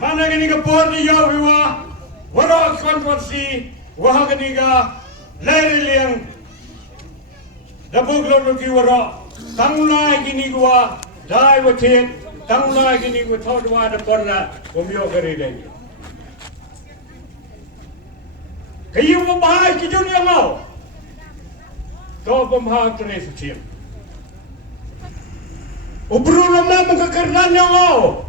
mana gini ka por ni yaw biwa waro konversi wah gini ka lere liang dabog lo ki waro tangulai gini gua dai watin tangulai gini gua thod wa da porna umyo kari dai kayu bahai ki dunia mau to pemha tres chim ubru lama muka kerana mau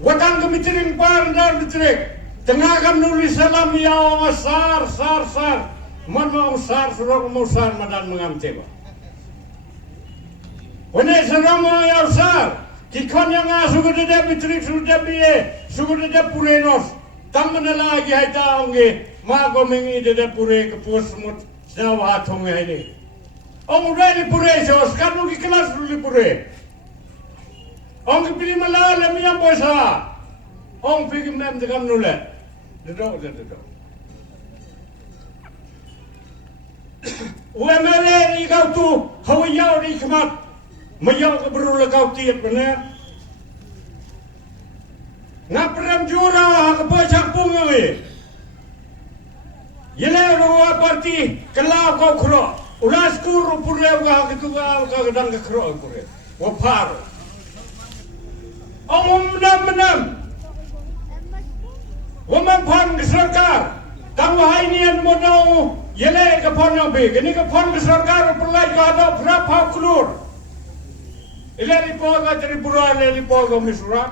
watang kemitiring par dar bitrik tengah kam nulis salam ya sar mana sar surau musar madan mengamteba wane saramo ya sar kikon yang sudah ada bitrik sudah biye sudah ada purenos tamna lagi hai taonge ma ko mengi de pure ke posmut jawa thong hai ni ong reli pure jos kanu ki kelas reli pure ong ki pilih mala le mi poisa ong pigi mem de kam nule de do umere ni kau tu hawiyau ni khmat mayau ke berula kau tiap benar ngapram jura ke poisa pungawe yele ruwa parti kala ko khro ulas kuru pure wa gitu ga dang ke khro pure wa par nam wa man phan sarkar tang hai nian mo no yele ka phan be kini ka phan sarkar pulai ka do phra pha klur ile ri po ga tripura le ri po ga misura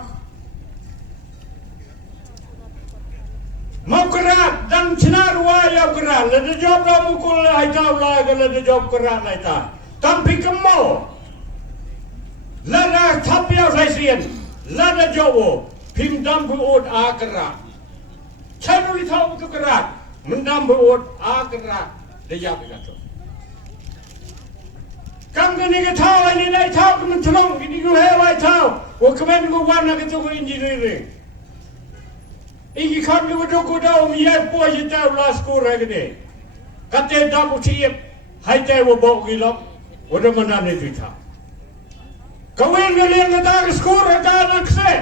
mau kerat dan cenar waya kerat le de job ra mukul ai tau la ga le de job kerat lai ta tapi kemo la na thapya sai sien la de jobo phim dam bu ot a kerat chanu li thau bu kerat mendam bu ot a kerat de ya bi gato kam ni ga thau ni lai thau kum thlong ni gu he wai thau wo kmen gu wan na ga to engineering Iki kan ni wado ko daw mi ay po ay daw last ko regne. Kate daw tiep hay tay wo bo gilok wado manan ni tita. Kawin ngali ang daw skor ka nakse.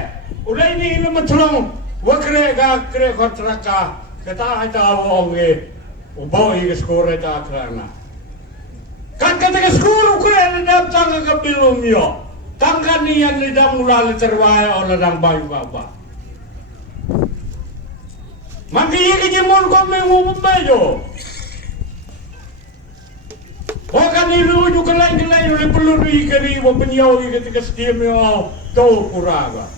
Ulay ni ilo matlong wakre ga kre kontraka kata ay daw onge ubo i skor ta krana. Kan kata skor ko ay daw tang ka bilom yo. Tangkan ni yan ni daw mulal terwaya ola dang bayu baba. Mangki ye ke mon ko me wo bayo o kan ni lu ju kelai le pelur i keri wo penyau i ketika skiem yo to kuraga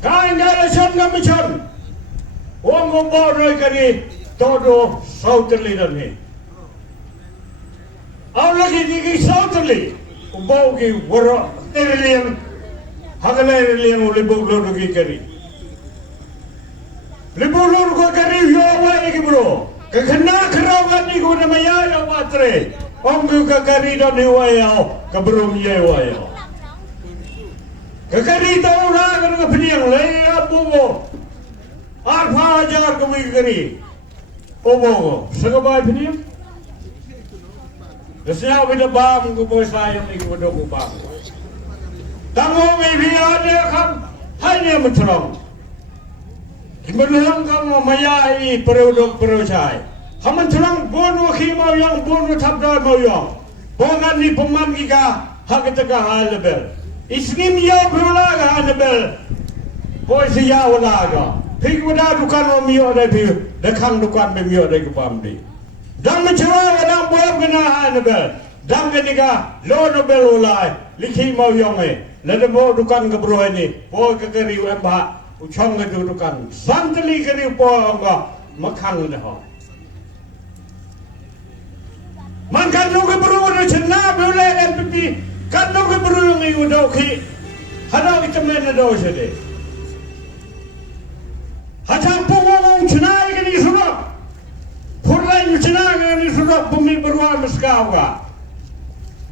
kai ngara chon ngam chon o ngo bo roi keri to do souterly ni au lagi di souterly o bo ki woro terlian Hagalai liang oleh boglo lagi kari. Lebulur ko kari yawa lagi bro. Kekena kerawan ni ko na maya ya watre. Om ko kari do ni waya kabrum ye waya. Kekari tahu lah kan kepiang leh abu mo. Arfa ajar kami kari. Omo segabai piang. Kesnya bida bam ko boy sayang ni ko do ko bam. Tamo may biyade kam hanya metrong. Kimenang kam maya I periodok percaya. Haman terang bono khimau yang bono thabda mau yang. Bongan ni peman kita hak tega halbel. Isnim ya brulaga halbel. Boy siya walaga. Pig wada dukan mio dai pi dekang dukan mio dai kupam di. Dam mecerah dam boam kena halbel. Dam kenika lo nobel ulai likhi mau yang Lada bo dukan ke bro ini, bo ke keri embah, ucong ke dukan, santeli keri bo angga makan dah. Man kan lu ke bro ni cina boleh MPP, kan lu ke bro ni udah ki, hana kita mana dah sede. Hacam punggung cina ini sudah, purlain cina ini sudah bumi beruang meskawa.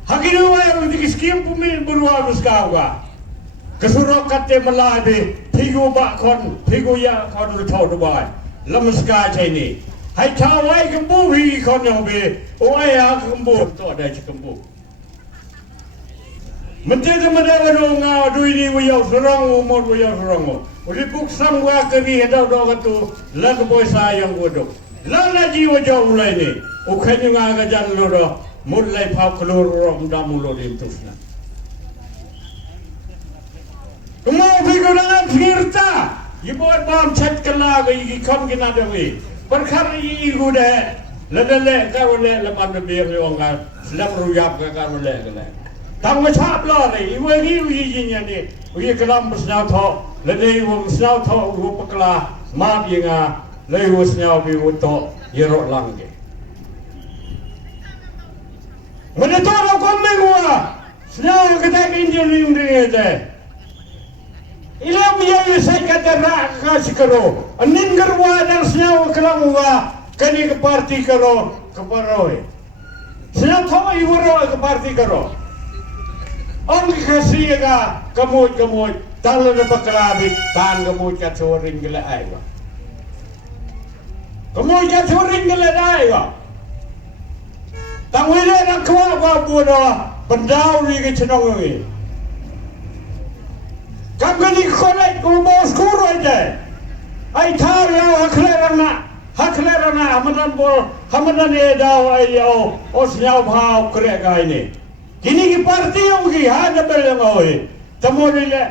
Hakiru ay di skim pumil burwa muskawa. Kesurok kate malabe pigu ba kon pigu ya kon thau dubai. Lamska chaini. Hai thawai kambu hi kon yang be. O ay kambu to dai kambu. Menteri mendewan ngau dui ni wiyau serang umur wiyau serang. Uli buk samwa keri hedau do katu lag boy sayang bodoh. Lala jiwa jauh mulai ni. Ukhenyu ngaga jan lodo mulai pau kelur rom damu lodim tusna. Kemau figuran firta. Ibu bam chat kala gigi kam kena dewi. Perkara ini gude. Ledele karole lepan lebih leongan. Selam ruyap karole kala. Tang macam lah ni. Ibu ni ujinya ni. Uji kelam bersnau Thaw. Ledei bersnau Thaw uji pekala. Maaf yenga. Lei bersnau biu Thaw. Yerok langge. Menetor aku mengua. Senang kita engineering dia. Ilang yang saya kata rak kasih karo. Anin kerwa dan senang kelam wa. Kani ke parti karo keparoi. Senang Thaw iwaro ke parti karo. Orang kasih ga kamuj tahu lepas kelabit tan kamuj kat soring gila aywa. Kamuj kat soring gila aywa. Tang wile nak kuat bodoh pendau ni ke cenong ni. Kam kali kolej kubos kuro aja. Ai Thaw ya haklerana hamadan edau ayo osnyau bhau kerega ini. Kini ki parti yang ki ada berang oi. Temui le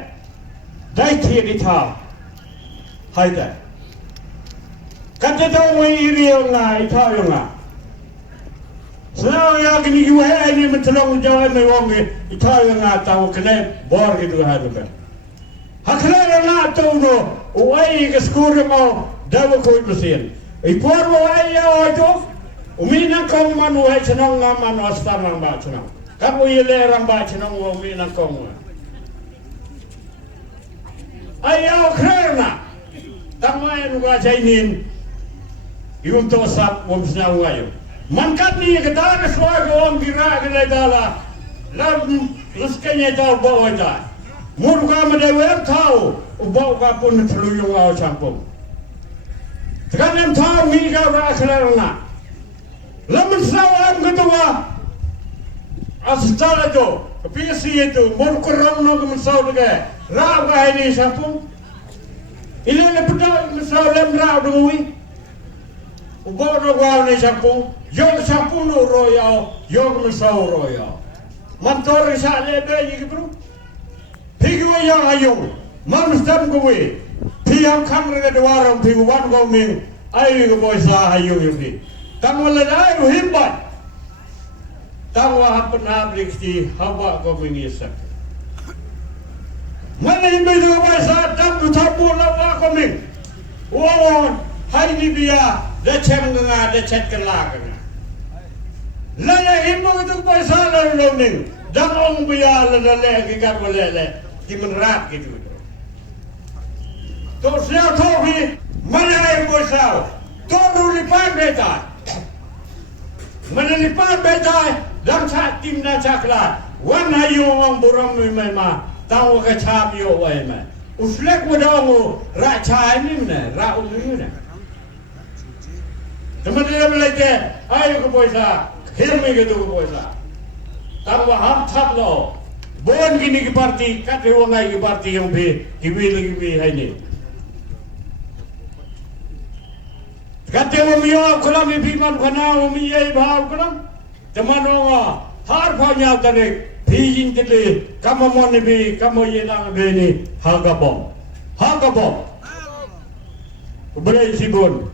dai thi Thaw. Hai dah. Kata tahu mai iri yang ngai Thaw yang ngai. Senang ya kini ki wahai ini mentelong jalan mewong ki Thaw yang ngai tahu kena bor gitu ada ber. Haklah na tahu no. Uai ke sekolah mau dawa koi mesin. Ipor wahai ya ojo. Umina kau manu hai senang ngaman wastar nang ba senang. Kamu ile ramba cenong wami na kong. Ayaw kerana tamayan wa jainin yung tosap wam snawayo. Mankat ni kedara swago wam gira gele dala. Lam luskanya tahu bawa dah. Murka medewer tahu ubau kapun teluyung aw campung. Tekan tahu mi ka ra kerana. Lam snawam kedua. Asal itu, PC itu, murkurang no kemisau dega, rau kah ini sampung, ini lepeda kemisau lem rau dengui, ubah rau ni sampung, jog sampung no royal, jog kemisau royal, mantor isah lebe jadi bro, pigu yang ayung, mamstam gue, piang kamera dewaram pigu wan goming, ayu ke boisa ayung ini, kamu ledai himbat. Tahu apa nak beli hawa kau mengisak. Mana yang betul bahasa tak bertabur lawa kau meng. Wow, hari ni dia lecet ngah lecet kelak. Lala ibu itu bahasa lalu meng. Dan orang biar lala kita boleh di menerak gitu. Terus dia tahu mana yang bahasa. Tahu lipat beta. Mana lipat beta. Dan cak tim dan caklah, wan hayu orang buram memang tahu kecap yo memang. Uslek mudamu rak cai ni mana, rak ulu ni mana. Teman-teman belajar, ayo ke boisa, Khlem ke tu ke boisa. Tahu ham tak lo, bon gini ke parti, kat orang ke parti yang be, kibi hai ni. Kata orang miao kalau mipiman kana, orang miai bahau kalau. Teman orang har punya tadi pijin tadi kamu mau nabi kamu Eilang bini harga bom berai sibun